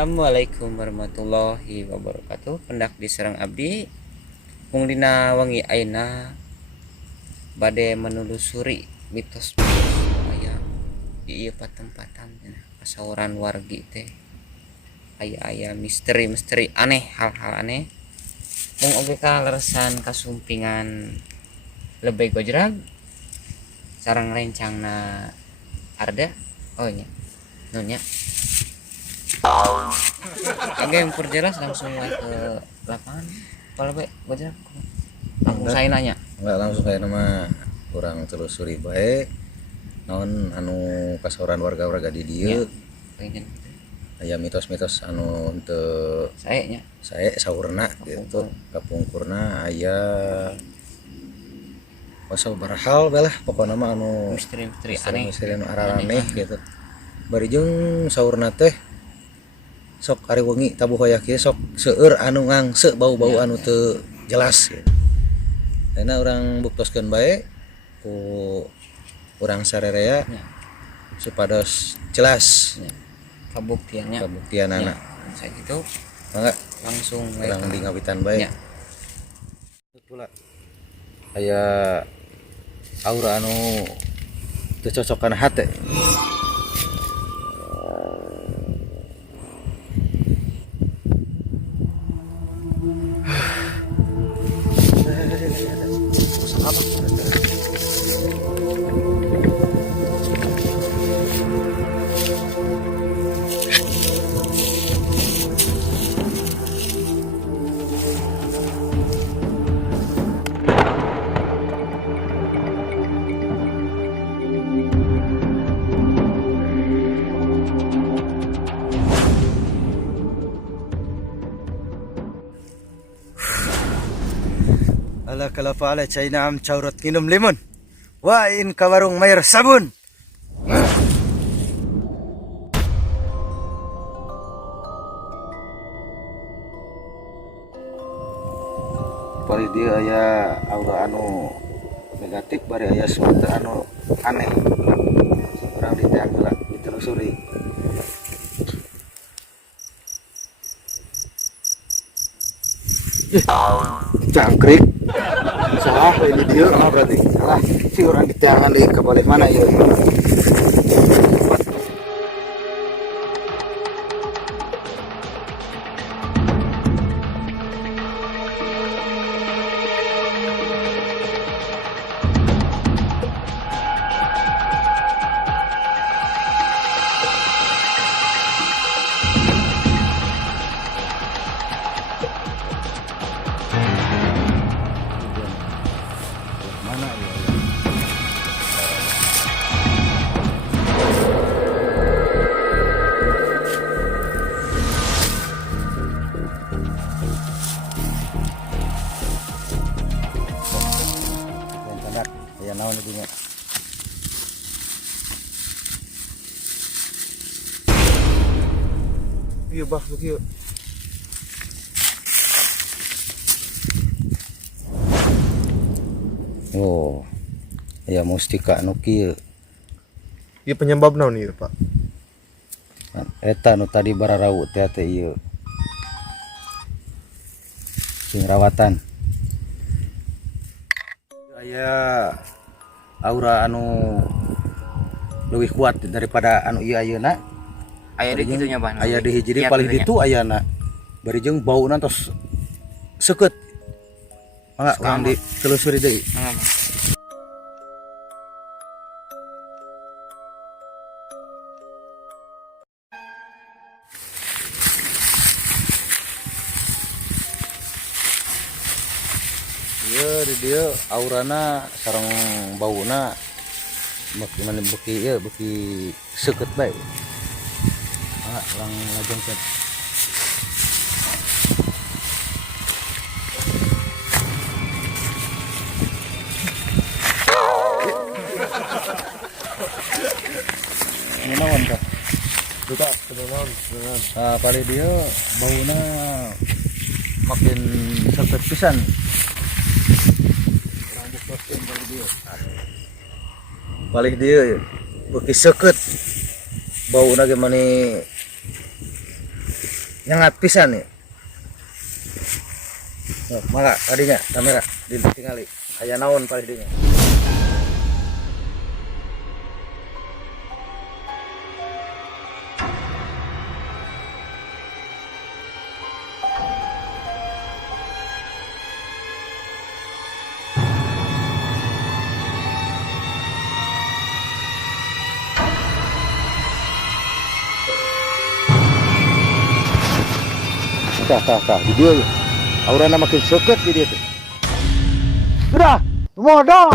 Assalamualaikum warahmatullahi wabarakatuh. Pendak diserang abdi mung dina wengi ayeuna bade menelusuri mitos aya di ieu patempatan pasauran wargi teh aya misteri aneh, hal-hal aneh mung oge kaleresan kasumpingan lebay gojrag sareng rencangna Arda. Oh nya nunya oke memperjelas langsung ke lapangan kalau be gojrag langsung saya nanya enggak langsung kayak nama kurang telusuri baik naon anu kasoran warga-warga di dieu pengen aya mitos-mitos anu teu saya nya sae saurna gitu kapungkurna aya pasal barahal belah pokokna mah anu misteri aneh anu araraneh gitu bari jeung saurna teh sok ari wengi tabuh hoyak ieu sok seueur anu ngangse bau-bau anu teu jelas gitu. Karena orang buktoskeun bae ku urang sarerea supados jelas kabuktian anak saya gitu mangga langsung urang di ngawitan bae pula aya aura anu teu cocokan hate ala kala faala China am caurat nginum limon wa in ka warung mayer sabun bari dia aya aura anu negatif bari aya suatu anu aneh orang diteang heula ditelusuri jangkrik salah ini dia berarti salah si orang diteangan di ke balik mana ya mana ya yang tanda aya naon itu nya iya bah begitu oh ya mustika anu kieu ieu penyebab naon ieu Pak eta nu tadi bararau teh ieu sing rawatan aya aura anu lebih kuat daripada anu ieu ayeuna aya di kitu nya Bang aya di hiji deui paling ditu ayana bari jeung bauna tos seukeut mangga urang ditelusuri deui ieu di dieu aurana sareng bauna beki mana beki ieu beki seukeut bae mangga urang lajengkeun naon tah duka kenaon paling dia bauna makin seukeut pisan paling dia beki seukeut bauna ge mani nyengat pisan nih. Oh, maka tadinya kamera ditinggali aya naon paling dinya. Tah, di dia ya. Aurana makin seket di dia tuh. Sudah, modal.